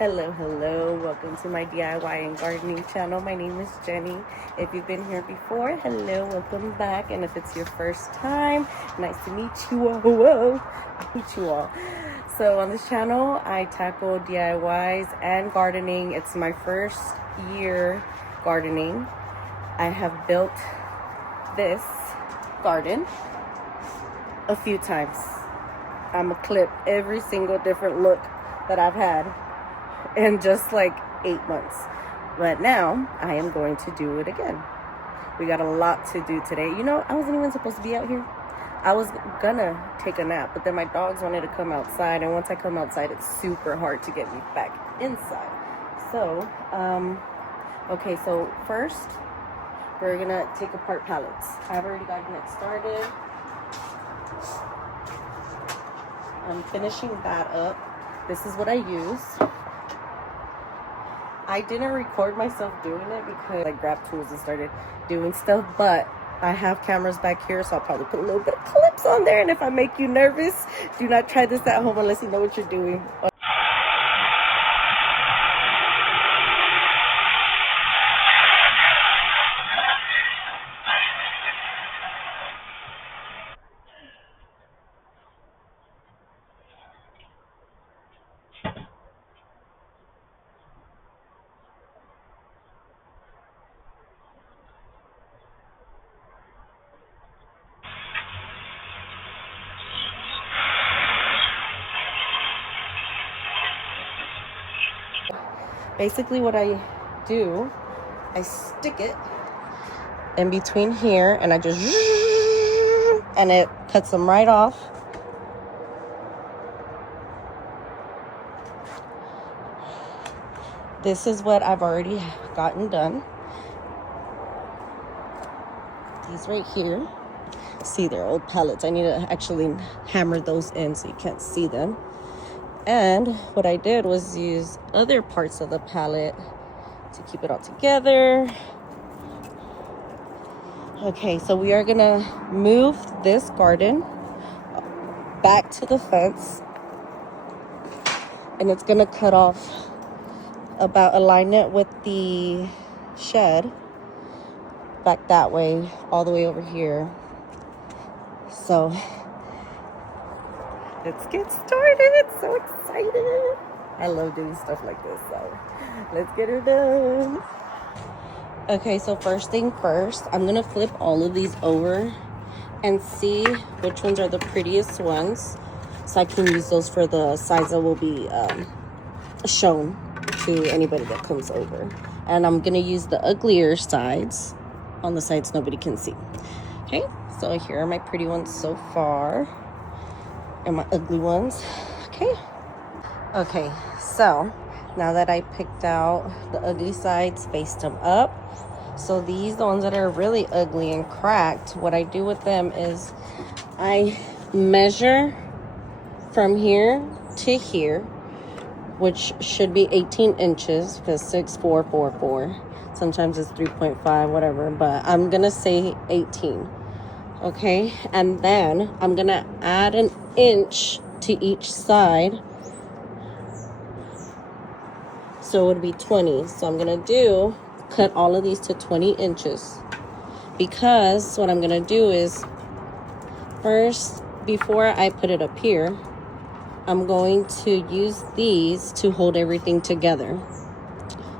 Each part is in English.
Hello, welcome to my DIY and gardening channel. My name is Jenny. If you've been here before, hello, welcome back. And if it's your first time, nice to meet you all. So on this channel, I tackle DIYs and gardening. It's my first year gardening. I have built this garden a few times. I'm gonna clip every single different look that I've had in just like 8 months. But now I am going to do it again. We got a lot to do today. You know, I wasn't even supposed to be out here. I was gonna take a nap, but then my dogs wanted to come outside, and once I come outside, it's super hard to get me back inside. So, okay, so first we're gonna take apart pallets. I've already gotten it started. I'm finishing that up. This is what I use. I didn't record myself doing it because I grabbed tools and started doing stuff, but I have cameras back here, so I'll probably put a little bit of clips on there. And if I make you nervous, do not try this at home unless you know what you're doing. Basically what I do, I stick it in between here and I just, and it cuts them right off. This is what I've already gotten done. These right here, see, they're old pallets. I need to actually hammer those in so you can't see them. And what I did was use other parts of the pallet to keep it all together. Okay, so we are gonna move this garden back to the fence, and it's gonna cut off about, align it with the shed back that way, all the way over here. So let's get started. So excited. I love doing stuff like this, so let's get it done. Okay, so first thing first, I'm gonna flip all of these over and see which ones are the prettiest ones, so I can use those for the sides that will be shown to anybody that comes over. And I'm gonna use the uglier sides on the sides nobody can see. Okay, so here are my pretty ones so far and my ugly ones. Okay, so now that I picked out the ugly sides, spaced them up, so these, the ones that are really ugly and cracked, what I do with them is I measure from here to here, which should be 18 inches because 6'4", sometimes it's 3.5, whatever, but I'm gonna say 18. Okay, and then I'm gonna add an inch to each side, so it would be 20. So I'm gonna cut all of these to 20 inches, because what I'm gonna do is first, before I put it up here, I'm going to use these to hold everything together.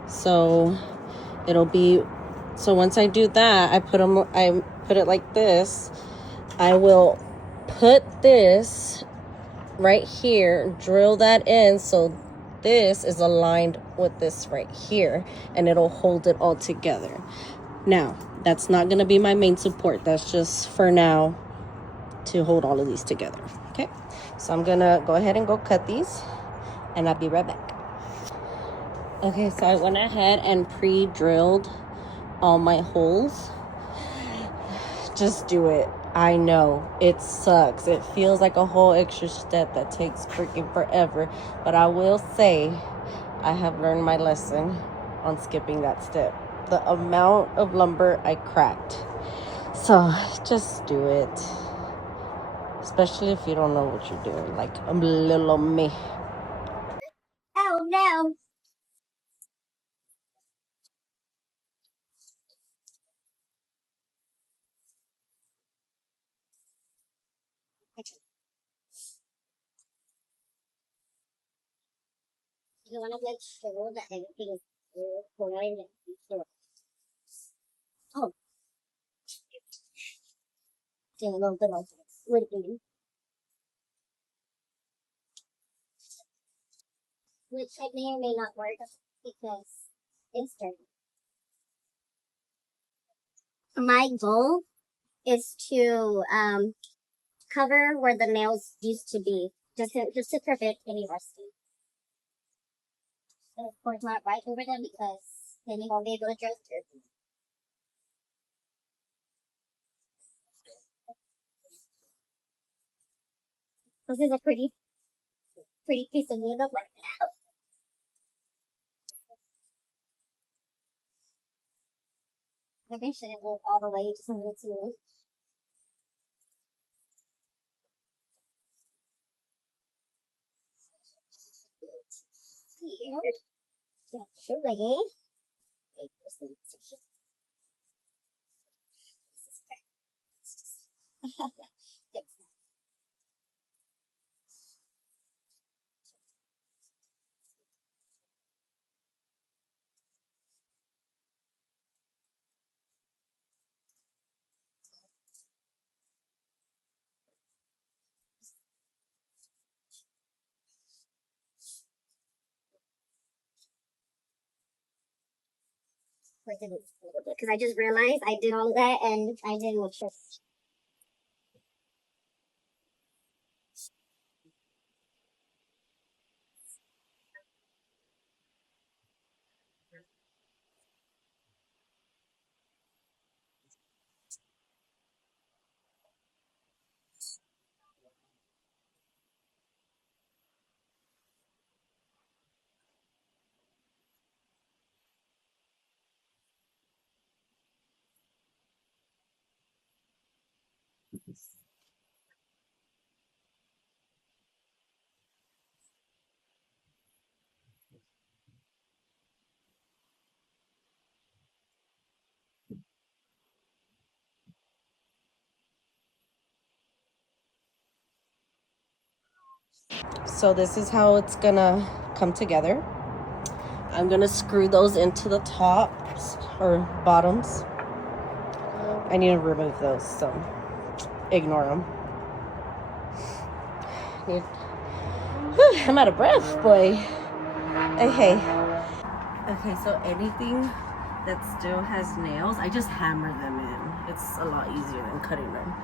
So it'll be, so once I do that, I put it like this. I will put this right here, drill that in, so this is aligned with this right here, and it'll hold it all together. Now, that's not going to be my main support. That's just for now to hold all of these together. Okay, so I'm gonna go ahead and go cut these, and I'll be right back. Okay, so I went ahead and pre-drilled all my holes. Just do it. I know it sucks. It feels like a whole extra step that takes freaking forever, but I will say I have learned my lesson on skipping that step. The amount of lumber I cracked. So just do it, especially if you don't know what you're doing, like a little me. Oh no. You want to make sure that everything is going. Oh, do a little bit of whipping, which I may or may not work because it's dirty. My goal is to cover where the nails used to be, just to prevent any rusting. And of course, not right over them because then you won't be able to dress through. This is a pretty piece of makeup right now. Maybe I shouldn't go all the way to some of the tools. Here. Yeah, sure, ready? Because I just realized I did all of that and I didn't look sure. So this is how it's gonna come together. I'm gonna screw those into the tops or bottoms. I need to remove those, so ignore them. I'm out of breath, boy. Okay. Okay, so anything that still has nails, I just hammer them in. It's a lot easier than cutting them.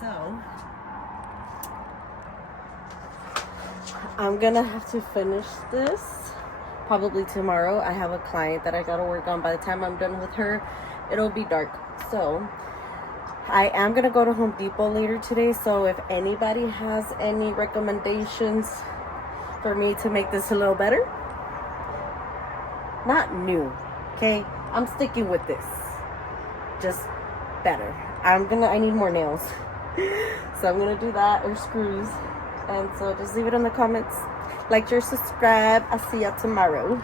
So I'm gonna have to finish this probably tomorrow. I have a client that I gotta work on. By the time I'm done with her, it'll be dark. So I am gonna go to Home Depot later today. So if anybody has any recommendations for me to make this a little better, not new, okay, I'm sticking with this, just better. I need more nails. So I'm gonna do that, or screws. And so just leave it in the comments, like, share, subscribe. I'll see you tomorrow.